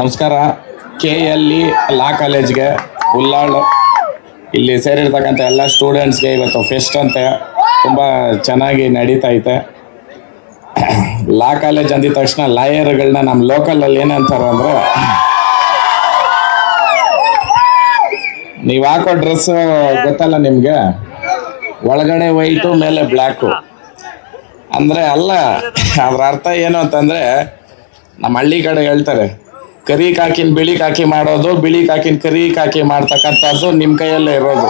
ನಮಸ್ಕಾರ. KLE ಲಾ ಕಾಲೇಜ್ಗೆ ಉಲ್ಲಾಳ್ ಇಲ್ಲಿ ಸೇರಿರ್ತಕ್ಕಂಥ ಎಲ್ಲ ಸ್ಟೂಡೆಂಟ್ಸ್ಗೆ ಇವತ್ತು ಫೆಸ್ಟ್ ಅಂತ ತುಂಬ ಚೆನ್ನಾಗಿ ನಡೀತಾ ಐತೆ. ಲಾ ಕಾಲೇಜ್ ಅಂದಿದ ತಕ್ಷಣ ಲಾಯರ್ಗಳನ್ನ ನಮ್ಮ ಲೋಕಲಲ್ಲಿ ಏನಂತಾರೆ ಅಂದರೆ, ನೀವು ಹಾಕೋ ಡ್ರೆಸ್ ಗೊತ್ತಲ್ಲ ನಿಮಗೆ, ಒಳಗಡೆ ವೈಟು ಮೇಲೆ ಬ್ಲ್ಯಾಕು ಅಂದರೆ ಅಲ್ಲ. ಅದ್ರ ಅರ್ಥ ಏನು ಅಂತಂದರೆ, ನಮ್ಮ ಹಳ್ಳಿ ಕಡೆ ಹೇಳ್ತಾರೆ, ಕರಿ ಕಾಕಿನ ಬಿಳಿ ಕಾಕಿ ಮಾಡೋದು, ಬಿಳಿ ಕಾಕಿನ ಕರಿ ಕಾಕಿ ಮಾಡ್ತಕ್ಕಂಥದ್ದು ನಿಮ್ಮ ಕೈಯಲ್ಲೇ ಇರೋದು.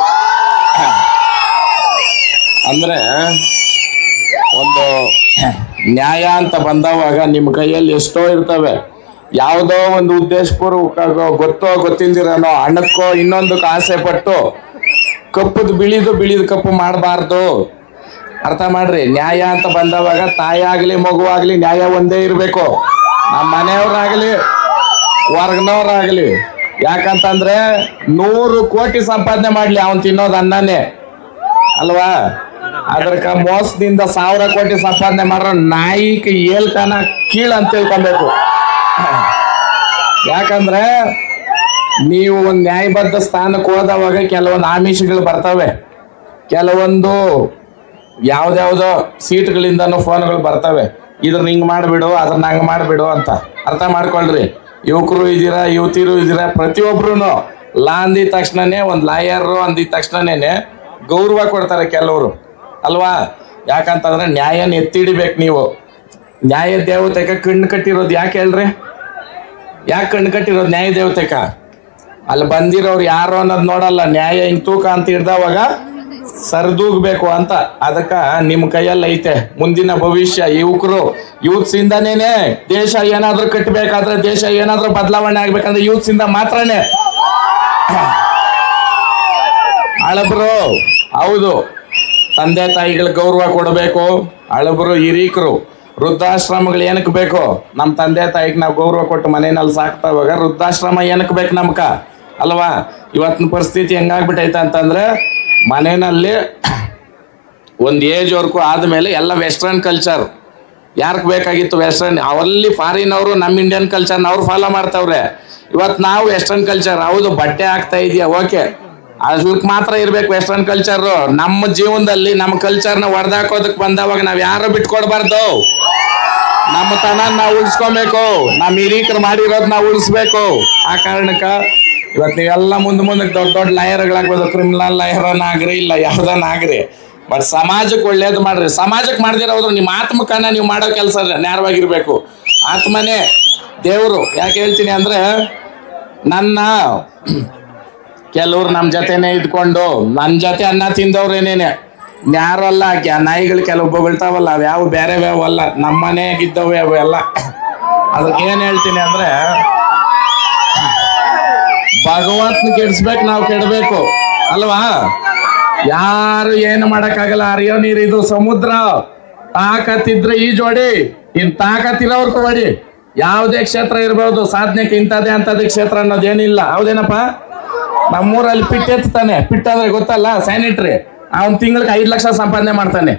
ಅಂದರೆ ಒಂದು ನ್ಯಾಯ ಅಂತ ಬಂದವಾಗ ನಿಮ್ಮ ಕೈಯಲ್ಲಿ ಎಷ್ಟೋ ಇರ್ತವೆ. ಯಾವುದೋ ಒಂದು ಉದ್ದೇಶಪೂರ್ವಕ ಗೊತ್ತೋ ಗೊತ್ತಿಲ್ದಿರೋನೋ ಹಣಕ್ಕೋ ಇನ್ನೊಂದಕ್ಕೆ ಆಸೆ ಪಟ್ಟು ಕಪ್ಪುದು ಬಿಳಿದು ಕಪ್ಪು ಮಾಡಬಾರ್ದು. ಅರ್ಥ ಮಾಡ್ರಿ. ನ್ಯಾಯ ಅಂತ ಬಂದವಾಗ ತಾಯಾಗಲಿ ಮಗುವಾಗಲಿ ನ್ಯಾಯ ಒಂದೇ ಇರಬೇಕು. ನಮ್ಮ ಮನೆಯವ್ರಾಗಲಿ ಹೊರ್ಗನವ್ರಾಗಲಿ. ಯಾಕಂತಂದ್ರೆ 100 ಕೋಟಿ ಸಂಪಾದನೆ ಮಾಡ್ಲಿ ಅವನ್ ತಿನ್ನೋದು ಅನ್ನನೇ ಅಲ್ವಾ. ಅದ್ರಕ ಮೋಸದಿಂದ 1000 ಕೋಟಿ ಸಂಪಾದನೆ ಮಾಡೋ ನಾಯಿಕ ಏಲ್ಕನ ಕೀಳ ಅಂತ ತಿಳ್ಕೊಬೇಕು. ಯಾಕಂದ್ರೆ ನೀವು ಒಂದು ನ್ಯಾಯಬದ್ಧ ಸ್ಥಾನಕ್ಕೆ ಹೋದವಾಗ ಕೆಲವೊಂದು ಆಮಿಷಗಳು ಬರ್ತವೆ, ಕೆಲವೊಂದು ಯಾವ್ದಾವ್ದೋ ಸೀಟ್ಗಳಿಂದನೂ ಫೋನ್ಗಳು ಬರ್ತವೆ. ಇದ್ರನ್ನ ಹಿಂಗ್ ಮಾಡಿಬಿಡು, ಅದನ್ನ ಹಂಗೆ ಮಾಡಿಬಿಡು ಅಂತ. ಅರ್ಥ ಮಾಡ್ಕೊಳ್ರಿ. ಯುವಕರು ಇದ್ದೀರಾ, ಯುವತಿಯರು ಇದ್ದೀರಾ, ಪ್ರತಿಯೊಬ್ರು ಲಾ ಅಂದಿದ ತಕ್ಷಣನೇ, ಒಂದು ಲಾಯರು ಅಂದಿದ ತಕ್ಷಣನೇ ಗೌರವ ಕೊಡ್ತಾರೆ ಕೆಲವರು ಅಲ್ವಾ. ಯಾಕಂತಂದ್ರೆ ನ್ಯಾಯನ ಎತ್ತಿಡಿಬೇಕು ನೀವು. ನ್ಯಾಯ ದೇವತೆಗೆ ಕಣ್ಣು ಕಟ್ಟಿರೋದು ಯಾಕೆ ಹೇಳ್ರಿ? ಯಾಕೆ ಕಣ್ಣು ಕಟ್ಟಿರೋದು ನ್ಯಾಯ ದೇವತೆಕ? ಅಲ್ಲಿ ಬಂದಿರೋರು ಯಾರು ಅನ್ನೋದು ನೋಡಲ್ಲ. ನ್ಯಾಯ ಹಿಂಗ್ ತೂಕ ಅಂತ ಹಿಡ್ದವಾಗ ಸರಿದೂಗ್ಬೇಕು ಅಂತ. ಅದಕ್ಕ ನಿಮ್ಮ ಕೈಯಲ್ಲಿ ಐತೆ ಮುಂದಿನ ಭವಿಷ್ಯ. ಯುವಕರು, ಯೂತ್ಸ್ ಇಂದಾನೇನೆ ದೇಶ ಏನಾದ್ರೂ ಕಟ್ಟಬೇಕಾದ್ರೆ, ದೇಶ ಏನಾದ್ರೂ ಬದಲಾವಣೆ ಆಗ್ಬೇಕಂದ್ರೆ ಯೂತ್ಸ್ ಇಂದ ಮಾತ್ರನೇ. ಹಳಬರು ಹೌದು, ತಂದೆ ತಾಯಿಗಳ ಗೌರವ ಕೊಡಬೇಕು. ಹಳಬರು ಹಿರೀಕರು ವೃದ್ಧಾಶ್ರಮಗಳು ಏನಕ್ಕೆ ಬೇಕು? ನಮ್ಮ ತಂದೆ ತಾಯಿಗೆ ನಾವು ಗೌರವ ಕೊಟ್ಟು ಮನೆಯಲ್ಲಿ ಸಾಕ್ತಾವಾಗ ವೃದ್ಧಾಶ್ರಮ ಏನಕ್ಕೆ ಬೇಕು ನಮ್ಕ ಅಲ್ವಾ. ಇವತ್ತಿನ ಪರಿಸ್ಥಿತಿ ಹೆಂಗಾಗ್ಬಿಟ್ಟೈತೆ ಅಂತಂದ್ರೆ, ಮನೆಯಲ್ಲಿ ಒಂದು ಏಜ್ವರೆಗೂ ಆದಮೇಲೆ ಎಲ್ಲ ವೆಸ್ಟರ್ನ್ ಕಲ್ಚರ್. ಯಾರಿಗೆ ಬೇಕಾಗಿತ್ತು ವೆಸ್ಟರ್ನ್? ಅವಲ್ಲಿ ಫಾರಿನ್ ಅವರು ನಮ್ಮ ಇಂಡಿಯನ್ ಕಲ್ಚರ್ನ ಅವ್ರು ಫಾಲೋ ಮಾಡ್ತಾವ್ರೆ. ಇವತ್ತು ನಾವು ವೆಸ್ಟರ್ನ್ ಕಲ್ಚರ್, ಹೌದು ಬಟ್ಟೆ ಹಾಕ್ತಾ ಇದೆಯಾ, ಓಕೆ, ಅದಕ್ಕೆ ಮಾತ್ರ ಇರ್ಬೇಕು ವೆಸ್ಟರ್ನ್ ಕಲ್ಚರು. ನಮ್ಮ ಜೀವನದಲ್ಲಿ ನಮ್ಮ ಕಲ್ಚರ್ನ ಹೊಡೆದಾಕೋದಕ್ಕೆ ಬಂದವಾಗ ನಾವು ಯಾರು ಬಿಟ್ಕೊಡ್ಬಾರ್ದು. ನಮ್ಮ ತನ ನಾವು ಉಳಿಸ್ಕೊಬೇಕು, ನಮ್ಮ ಹಿರೀಕರು ಮಾಡಿರೋದು ನಾವು ಉಳಿಸ್ಬೇಕು. ಆ ಕಾರಣಕ್ಕೆ ಇವತ್ತು ನೀವೆಲ್ಲ ಮುಂದಕ್ಕೆ ದೊಡ್ಡ ಲಾಯರ್ಗಳಾಗ್ಬೋದು, ಕ್ರಿಮಿನಲ್ ಲಾಯರನ್ನಾಗ್ರಿ, ಇಲ್ಲ ಯಾವ್ದನ್ನಾಗ್ರಿ, ಬಟ್ ಸಮಾಜಕ್ಕೆ ಒಳ್ಳೇದು ಮಾಡ್ರಿ. ಸಮಾಜಕ್ಕೆ ಮಾಡ್ದಿರೋದ್ರು ನಿಮ್ಮ ಆತ್ಮಕನ್ನ ನೀವು ಮಾಡೋ ಕೆಲಸ ನೇರವಾಗಿರ್ಬೇಕು. ಆತ್ಮನೇ ದೇವರು. ಯಾಕೆ ಹೇಳ್ತೀನಿ ಅಂದ್ರೆ, ನನ್ನ ಕೆಲವ್ರು ನಮ್ಮ ಜೊತೆನೆ ಇದ್ಕೊಂಡು ನನ್ನ ಜೊತೆ ಅನ್ನ ತಿಂದವ್ರೇನೇನೆ ಯಾರಲ್ಲ. ನಾಯಿಗಳು ಕೆಲವು ಬೊಗಳ್ತಾವಲ್ಲ, ಅವ್ಯಾವು ಬೇರೆ ಅಲ್ಲ, ನಮ್ಮ ಮನೆಯಾಗಿದ್ದವೆ ಅವೆಲ್ಲ. ಅದಕ್ಕೆ ಏನು ಹೇಳ್ತೀನಿ ಅಂದ್ರೆ, ಭಗವಂತನ ಕೆಡಿಸ್ಬೇಕು, ನಾವು ಕೆಡಬೇಕು ಅಲ್ವಾ. ಯಾರು ಏನು ಮಾಡಕ್ಕಾಗಲ್ಲ. ಹರಿಯೋ ನೀರು ಇದು ಸಮುದ್ರ. ತಾಕತ್ತಿದ್ರೆ ಈ ಜೋಡಿ, ಇನ್ ತಾಕತ್ತಿರೋರ್ಗೂ ಹೊಡಿ. ಯಾವುದೇ ಕ್ಷೇತ್ರ ಇರ್ಬೋದು, ಸಾಧನೆಗೆ ಇಂಥದ್ದೇ ಅಂತದೇ ಕ್ಷೇತ್ರ ಅನ್ನೋದೇನಿಲ್ಲ. ಹೌದೇನಪ್ಪ? ನಮ್ಮೂರಲ್ಲಿ ಪಿಟ್ ಎತ್ತಾನೆ. ಪಿಟ್ ಅಂದ್ರೆ ಗೊತ್ತಲ್ಲ, ಸ್ಯಾನಿಟ್ರಿ. ಅವನ್ ತಿಂಗಳಿಗೆ 5 ಲಕ್ಷ ಸಂಪಾದನೆ ಮಾಡ್ತಾನೆ.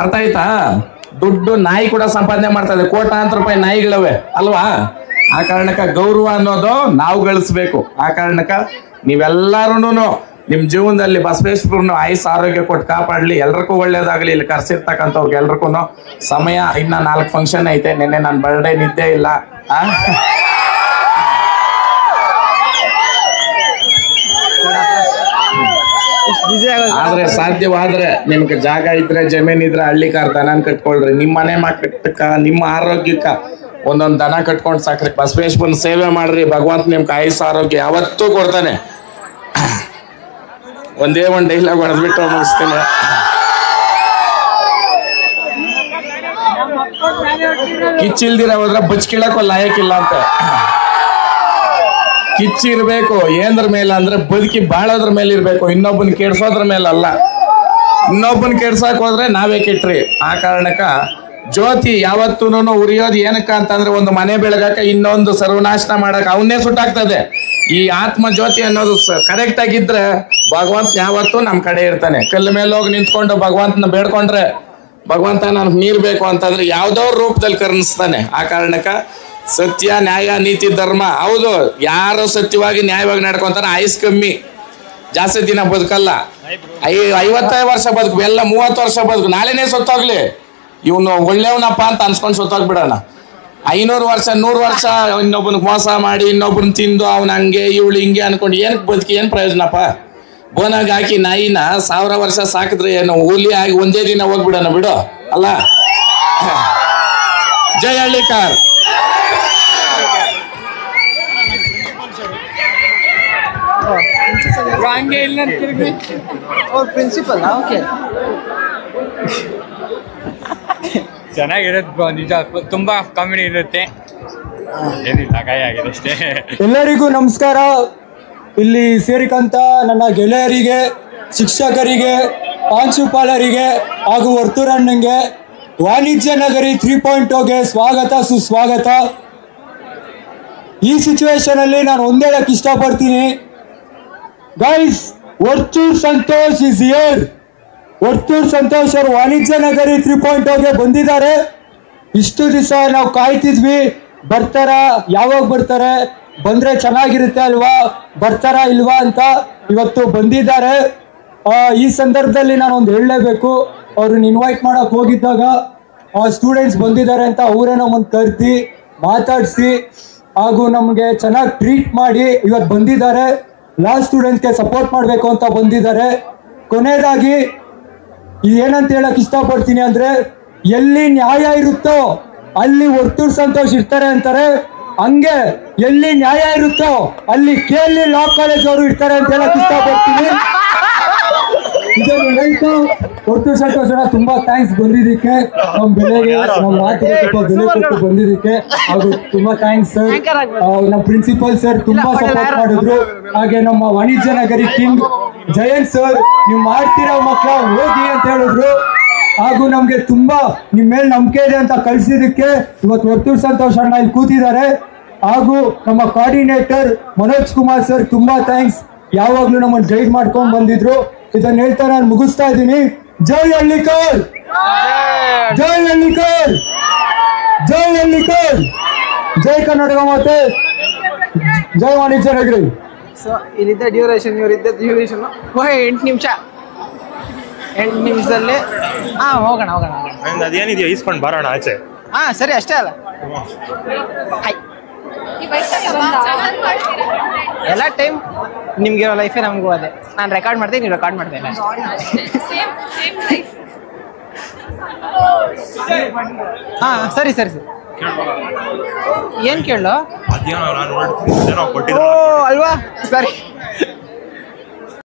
ಅರ್ಥ ಆಯ್ತಾ? ದುಡ್ಡು ನಾಯಿ ಕೂಡ ಸಂಪಾದನೆ ಮಾಡ್ತದೆ. ಕೋಟ್ಯಾಂತರ ರೂಪಾಯಿ ನಾಯಿಗಳವೆ ಅಲ್ವಾ. ಆ ಕಾರಣಕ್ಕೆ ಗೌರವ ಅನ್ನೋದು ನಾವು ಗಳಿಸ್ಬೇಕು. ಆ ಕಾರಣಕ್ಕೆ ನೀವೆಲ್ಲರೂ ನಿಮ್ಮ ಜೀವನದಲ್ಲಿ ಬಸವೇಶ್ವರನು ಆಯುಸ್ ಆರೋಗ್ಯ ಕೊಟ್ಟು ಕಾಪಾಡಲಿ, ಎಲ್ರಿಗೂ ಒಳ್ಳೇದಾಗಲಿ. ಇಲ್ಲಿ ಕರ್ಸಿರ್ತಕ್ಕಂಥವ್ರಿಗೆ ಎಲ್ರಿಗೂ ಸಮಯ ಇನ್ನ 4 ಫಂಕ್ಷನ್ ಐತೆ. ನಿನ್ನೆ ನನ್ನ ಬರ್ಡೇ ನಿದ್ದೆ ಇಲ್ಲ. ಆದ್ರೆ ಸಾಧ್ಯವಾದ್ರೆ ನಿಮ್ಗೆ ಜಾಗ ಇದ್ರೆ, ಜಮೀನ್ ಇದ್ರೆ, ಹಳ್ಳಿ ಕಾರ್ ದನ ಕಟ್ಕೊಳ್ರಿ. ನಿಮ್ಮ ಮನೆ ಮಕ್ಕಕ್ಕ, ನಿಮ್ಮ ಆರೋಗ್ಯಕ್ಕ ಒಂದೊಂದು ದನ ಕಟ್ಕೊಂಡು ಸಾಕ್ರಿ. ಬಸವೇಶ್ವರನ ಸೇವೆ ಮಾಡ್ರಿ. ಭಗವಂತ ನಿಮ್ಗೆ ಆಯುಸ್ ಆರೋಗ್ಯ ಯಾವತ್ತೂ ಕೊಡ್ತಾನೆ. ಒಂದೇ ಒಂದು ಡೈಲಾಗ್ ಹೊಡೆದ್ಬಿಟ್ಟು ಮುಗಿಸ್ತೇನೆ. ಕಿಚ್ಚಿಲ್ದಿರ ಹೋದ್ರೆ ಬಚ್ಕಿಳಕ್ಕೂ ಲಾಯಕ್ಕಿಲ್ಲ ಅಂತ. ಕಿಚ್ಚಿರ್ಬೇಕು ಏನ್ರ ಮೇಲೆ ಅಂದ್ರೆ, ಬದುಕಿ ಬಾಳೋದ್ರ ಮೇಲೆ ಇರ್ಬೇಕು, ಇನ್ನೊಬ್ಬನ ಕೆಡ್ಸೋದ್ರ ಮೇಲಲ್ಲ. ಇನ್ನೊಬ್ಬನ ಕೆಡ್ಸಕ್ ಹೋದ್ರೆ ನಾವೇ ಕೆಟ್ರಿ. ಆ ಕಾರಣಕ್ಕ ಜ್ಯೋತಿ ಯಾವತ್ತೂ ಉರಿಯೋದು ಏನಕ್ಕ ಅಂತಂದ್ರೆ, ಒಂದು ಮನೆ ಬೆಳಗಾಕ ಇನ್ನೊಂದು ಸರ್ವನಾಶನ ಮಾಡಕ್ ಅವನ್ನೇ ಸುಟ್ಟಾಗ್ತದೆ. ಈ ಆತ್ಮ ಜ್ಯೋತಿ ಅನ್ನೋದು ಕರೆಕ್ಟ್ ಆಗಿದ್ರೆ ಭಗವಂತ ಯಾವತ್ತೂ ನಮ್ಮ ಕಡೆ ಇರ್ತಾನೆ. ಕಲ್ಲು ಮೇಲೆ ಹೋಗಿ ನಿಂತ್ಕೊಂಡು ಭಗವಂತನ ಬೇಡ್ಕೊಂಡ್ರೆ, ಭಗವಂತ ನನ್ಗೆ ನೀರ್ ಬೇಕು ಅಂತಂದ್ರೆ ಯಾವ್ದೋ ರೂಪದಲ್ಲಿ ಕರ್ಣಿಸ್ತಾನೆ. ಆ ಕಾರಣಕ್ಕ ಸತ್ಯ ನ್ಯಾಯ ನೀತಿ ಧರ್ಮ. ಹೌದು, ಯಾರು ಸತ್ಯವಾಗಿ ನ್ಯಾಯವಾಗಿ ನಡ್ಕೊಂತಾರ ಆಯುಸ್ ಕಮ್ಮಿ, ಜಾಸ್ತಿ ದಿನ ಬದುಕಲ್ಲ. 55 ವರ್ಷ ಬದುಕು, ಎಲ್ಲ 30 ವರ್ಷ ಬದುಕು, ನಾಳೆನೇ ಸತ್ತೋಗ್ಲಿ, ಇವನು ಒಳ್ಳೆಯವನಪ್ಪ ಅಂತ ಅನ್ಸ್ಕೊಂಡು ಸತ್ತೋಗ್ಬಿಡೋಣ. 500 ವರ್ಷ 100 ವರ್ಷ ಇನ್ನೊಬ್ಬನ ಮೋಸ ಮಾಡಿ ಇನ್ನೊಬ್ಬನ ತಿಂದು ಅವನ ಹಂಗೆ ಇವಳು ಹಿಂಗೆ ಅನ್ಕೊಂಡು ಏನಕ್ಕೆ ಬದುಕಿ ಏನು ಪ್ರಯೋಜನಪ್ಪ? ಬೋನಾಗ ಹಾಕಿ ನಾಯಿನ 1000 ವರ್ಷ ಸಾಕಿದ್ರೆ ಏನು ಹುಲಿ ಆಗಿ ಒಂದೇ ದಿನ ಹೋಗ್ಬಿಡೋಣ ಬಿಡು ಅಲ್ಲ. ಜೈ ಹಳ್ಳಿಕಾರ್. ಪ್ರಿನ್ಸಿಪಲ್ ಚೆನ್ನಾಗಿರುತ್ತೆ ನಿಜ, ತುಂಬಾ ಕಾಮಿಡಿ ಇರುತ್ತೆ. ಏನಿಲ್ಲ, ಗಾಯ ಆಗಿದೆ ಅಷ್ಟೇ. ಎಲ್ಲರಿಗೂ ನಮಸ್ಕಾರ. ಇಲ್ಲಿ ಸೇರಿಕಂತ ನನ್ನ ಗೆಳೆಯರಿಗೆ, ಶಿಕ್ಷಕರಿಗೆ, ಪ್ರಾಂಶುಪಾಲರಿಗೆ ಹಾಗೂ ವರ್ತೂರಣ್ಣಂಗೆ ವಾಣಿಜ್ಯ ನಗರಿ 3.0ಗೆ ಸ್ವಾಗತ ಸುಸ್ವಾಗತ. ಈ ಸಿಚುವೇಶನ್ ಅಲ್ಲಿ ನಾನು ಒಂದೇ ಹೇಳಕ್ ಇಷ್ಟಪಡ್ತೀನಿ, guys, Varthur Santosh is here. Varthur Santosh ಅವರು ವಾಣಿಜ್ಯ ನಗರಿ 3.0ಗೆ ಬಂದಿದ್ದಾರೆ. ಇಷ್ಟು ದಿವಸ ನಾವು ಕಾಯ್ತಿದ್ವಿ, ಬರ್ತಾರ, ಯಾವಾಗ ಬರ್ತಾರೆ, ಬಂದ್ರೆ ಚೆನ್ನಾಗಿರುತ್ತೆ ಅಲ್ವಾ, ಬರ್ತಾರ ಇಲ್ವಾ ಅಂತ. ಇವತ್ತು ಬಂದಿದ್ದಾರೆ. ಈ ಸಂದರ್ಭದಲ್ಲಿ ನಾನು ಒಂದು ಹೇಳಲೇಬೇಕು, ಅವ್ರನ್ನ ಇನ್ವೈಟ್ ಮಾಡಕ್ ಹೋಗಿದ್ದಾಗ ಸ್ಟೂಡೆಂಟ್ಸ್ ಬಂದಿದ್ದಾರೆ ಅಂತ ಅವರೇ ನಮ್ಮನ್ನು ಕರೆದಿ ಮಾತಾಡಿಸಿ ಹಾಗೂ ನಮಗೆ ಚೆನ್ನಾಗಿ ಟ್ರೀಟ್ ಮಾಡಿ ಇವತ್ತು ಬಂದಿದ್ದಾರೆ. ಲಾಸ್ಟ್ ಸ್ಟೂಡೆಂಟ್ಸ್ಗೆ ಸಪೋರ್ಟ್ ಮಾಡಬೇಕು ಅಂತ ಬಂದಿದ್ದಾರೆ. ಕೊನೆಯದಾಗಿ ಏನಂತ ಹೇಳಕ್ ಇಷ್ಟಪಡ್ತೀನಿ ಅಂದ್ರೆ, ಎಲ್ಲಿ ನ್ಯಾಯ ಇರುತ್ತೋ ಅಲ್ಲಿ ವರ್ತೂರ್ ಸಂತೋಷ್ ಇರ್ತಾರೆ ಅಂತಾರೆ. ಹಂಗೆ ಎಲ್ಲಿ ನ್ಯಾಯ ಇರುತ್ತೋ ಅಲ್ಲಿ KLE ಲಾ ಕಾಲೇಜ್ ಅವರು ಇರ್ತಾರೆ ಅಂತ ಹೇಳಕ್ ಇಷ್ಟಪಡ್ತೀನಿ. ಇದನ್ನು ಹೇಳ್ತಾ ವರ್ತೂರ್ ಸಂತೋಷ್ ತುಂಬಾ ಥ್ಯಾಂಕ್ಸ್ ಬಂದಿದ್ದಕ್ಕೆ, ನಮ್ಮ ಬೆಲೆಗೆ, ನಮ್ಮ ಮಾತಿಗೆ ಸ್ವಲ್ಪ ಬೆಲೆ ಕೊಟ್ಟು ಬಂದಿದ್ದಕ್ಕೆ ಹಾಗೂ ತುಂಬಾ ಥ್ಯಾಂಕ್ಸ್ ಸರ್. ನಮ್ಮ ಪ್ರಿನ್ಸಿಪಲ್ ಸರ್ ತುಂಬಾ ಸಪೋರ್ಟ್ ಮಾಡಿದ್ರು. ಹಾಗೆ ನಮ್ಮ ವಾಣಿಜ್ಯ ನಗರಿ ಕಿಂಗ್ ಜಯಂತ್ ಸರ್, ನೀವು ಮಾಡ್ತೀರಾ ಮಕ್ಕಳ ಹೋಗಿ ಅಂತ ಹೇಳಿದ್ರು. ಹಾಗೂ ನಮ್ಗೆ ತುಂಬಾ ನಿಮ್ಮ ಮೇಲೆ ನಂಬಿಕೆ ಇದೆ ಅಂತ ಕಳಿಸಿದಕ್ಕೆ ಇವತ್ತು ವರ್ತೂರ್ ಸಂತೋಷ್ ಅಣ್ಣ ಇಲ್ಲಿ ಕೂತಿದ್ದಾರೆ. ಹಾಗೂ ನಮ್ಮ ಕೋಆರ್ಡಿನೇಟರ್ ಮನೋಜ್ ಕುಮಾರ್ ಸರ್ ತುಂಬಾ ಥ್ಯಾಂಕ್ಸ್, ಯಾವಾಗ್ಲೂ ನಮ್ಮನ್ನು ಗೈಡ್ ಮಾಡ್ಕೊಂಡು ಬಂದಿದ್ರು. ಇದನ್ನ ಹೇಳ್ತಾ ನಾನು ಮುಗಿಸ್ತಾ ಇದ್ದೀನಿ. ಜೈ ಹಳ್ಳಿಕಾರ್, ಜೈ ಹಳ್ಳಿಕಾರ್, ಜೈ ಹಳ್ಳಿಕಾರ್, ಜೈ ಕರ್ನಾಟಕ ಮಾತೆ, ಜೈ ವಾಣಿಜ್ಯ ನಗರಿ. ಸೊ ಇಲ್ಲಿದ್ದ ಡ್ಯೂರೇಷನ್, ಇವರಿದ್ದ ಡ್ಯೂರೇಷನ್ 8 ನಿಮಿಷ. 8 ನಿಮಿಷದಲ್ಲಿ ಹೋಗೋಣ. ಅದೇನಿದೆಯೋ ಇಸ್ಕೊಂಡು ಬರೋಣ ಆಚೆ. ಸರಿ, ಅಷ್ಟೇ ಅಲ್ಲ. ಹಾಯ್, ಎಲ್ಲ ಟೈಮ್ ನಿಮ್ಗಿರೋ ಲೈಫೇ ನಮಗೂ ಅದೇ. ನಾನು ರೆಕಾರ್ಡ್ ಮಾಡ್ತೀನಿ, ನೀವು ರೆಕಾರ್ಡ್ ಮಾಡ್ತೀನಿ. ಸರಿ ಸರಿ ಸರಿ. ಏನು ಕೇಳೋ? ಅದೇನೋ ನಾನು ಅಲ್ವಾ, ಸರಿ.